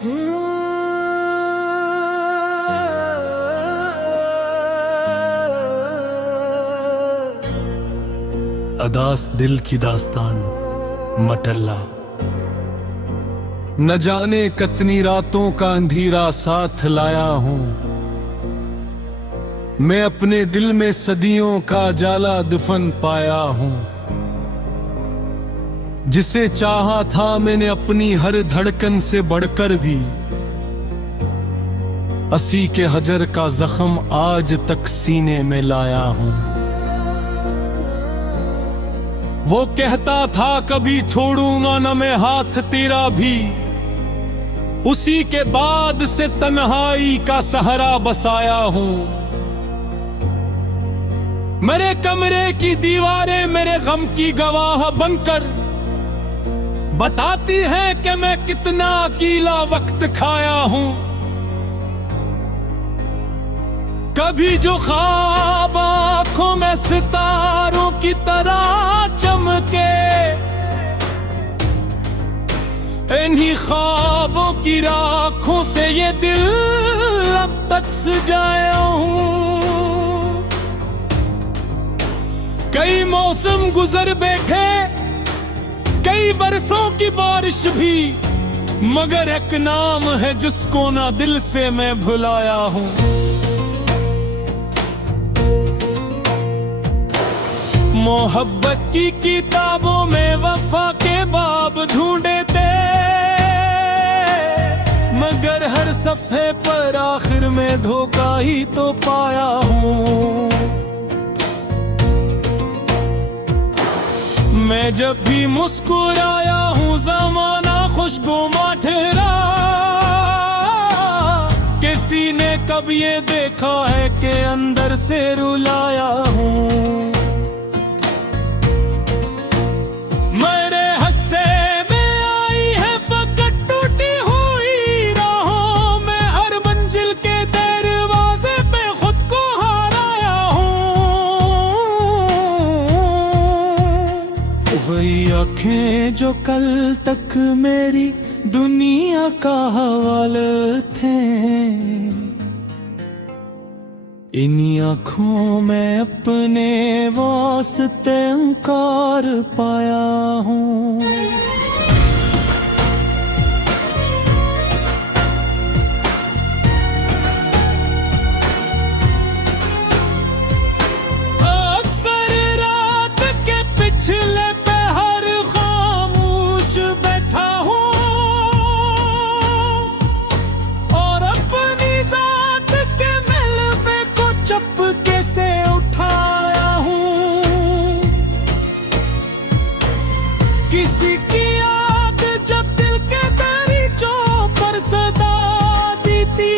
अदास दिल की दास्तान मटल्ला, न जाने कितनी रातों का अंधेरा साथ लाया हूं। मैं अपने दिल में सदियों का जाला दफन पाया हूं। जिसे चाहा था मैंने अपनी हर धड़कन से बढ़कर भी, असी के हजर का जख्म आज तक सीने में लाया हूं। वो कहता था कभी छोड़ूंगा न मैं हाथ तेरा भी, उसी के बाद से तन्हाई का सहारा बसाया हूं। मेरे कमरे की दीवारें मेरे गम की गवाह बनकर बताती हैं कि मैं कितना अकेला वक्त खाया हूं। कभी जो ख्वाब आंखों में सितारों की तरह चमके, इन्हीं ख्वाबों की राखों से ये दिल अब तक सजाया हूं। कई मौसम गुजर बैठे, कई बरसों की बारिश भी, मगर एक नाम है जिसको ना दिल से मैं भुलाया हूं। मोहब्बत की किताबों में वफा के बाब ढूंढे थे, मगर हर सफ़े पर आखिर में धोखा ही तो पाया हूं। मैं जब भी मुस्कुराया हूं ज़माना खुशनुमा ठहरा, किसी ने कब ये देखा है कि अंदर से रुलाया हूं। वही आँखें जो कल तक मेरी दुनिया का हवाल थे, इन्हीं आँखों में अपने वास्ते अंकार पाया हूँ। अक्सर रात के पिछले किसी की याद जब दिल के दरीचों पर सदा देती,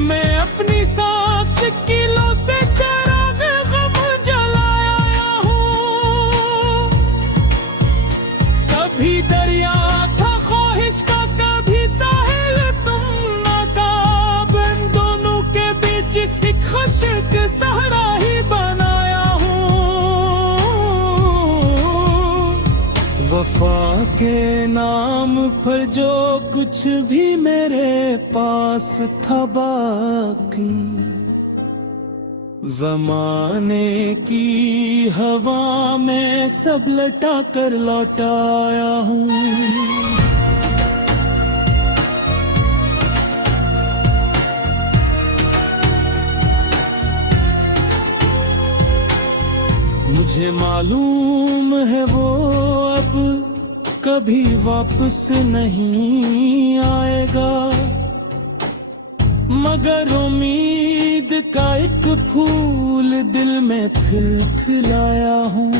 मैं अपनी सांस किलों से चिराग गम जलाया हूँ। कभी दरिया था ख्वाहिश का, कभी साहिल तुम नाकाब, इन दोनों के बीच एक खुशक सहरा ही बनाया। वफा के नाम पर जो कुछ भी मेरे पास था बाकी, ज़माने की हवा में सब लटा कर लौटाया हूँ। मुझे मालूम है वो अब कभी वापस नहीं आएगा, मगर उम्मीद का एक फूल दिल में फिर खिलाया हूँ।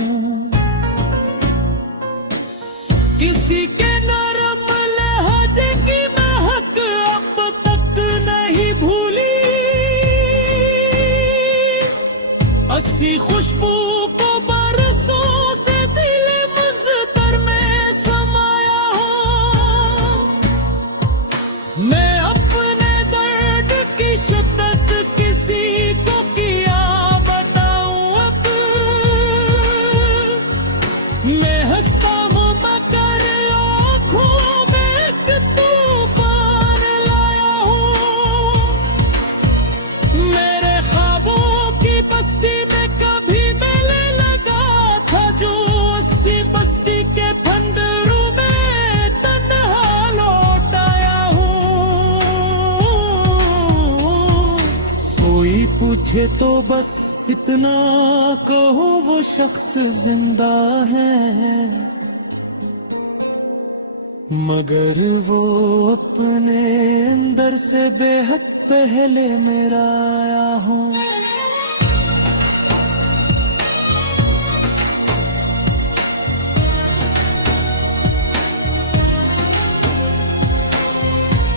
किसी के नरम लहजे की महक अब तक नहीं भूली, अस्सी खुशबू को बरसों से दिल मुज़्तर में समाया हूँ। मैं अपने दर्द की शिद्दत किसी को किया बताऊं अब, मैं हंसता हूँ मगर मुझे तो बस इतना कहो वो शख्स जिंदा है, मगर वो अपने अंदर से बेहद पहले मेरा आया हूँ।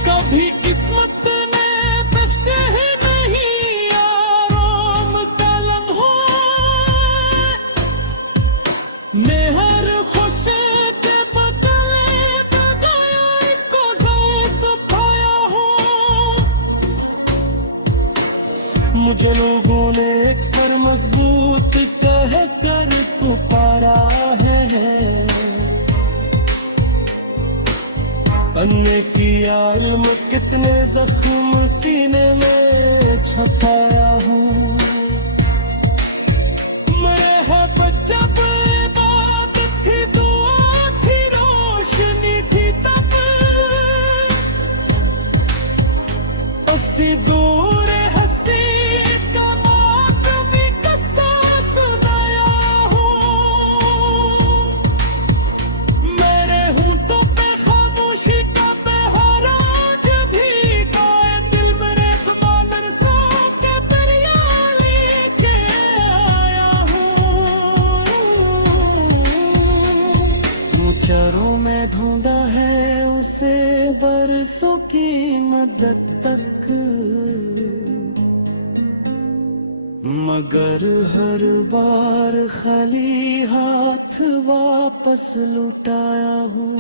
कभी किस्मत ने बख्शे ही नहीं आराम का लम्हा, मैं हर खुशी के बदले दगाया एक गौत पाया हूँ। मुझे लोगों ने अक्सर मजबूत कह कर पुकारा है, अन्य किया इल्म कितने जख्म सीने में छपाया हूँ। मेरे है जब बात थी, दुआ थी, रोशनी थी तब, अस्सी दूर हंसी का मातमी कसा सुनाया हूँ। मेरे हूँ तो खामोशी का बहराज भी गाए दिल मेरे बमानन सो के दरिया लेके आया हूँ। मुचरों में ढूंढा है उसे बरसों की मदद तक, मगर हर बार खाली हाथ वापस लुटाया हूँ।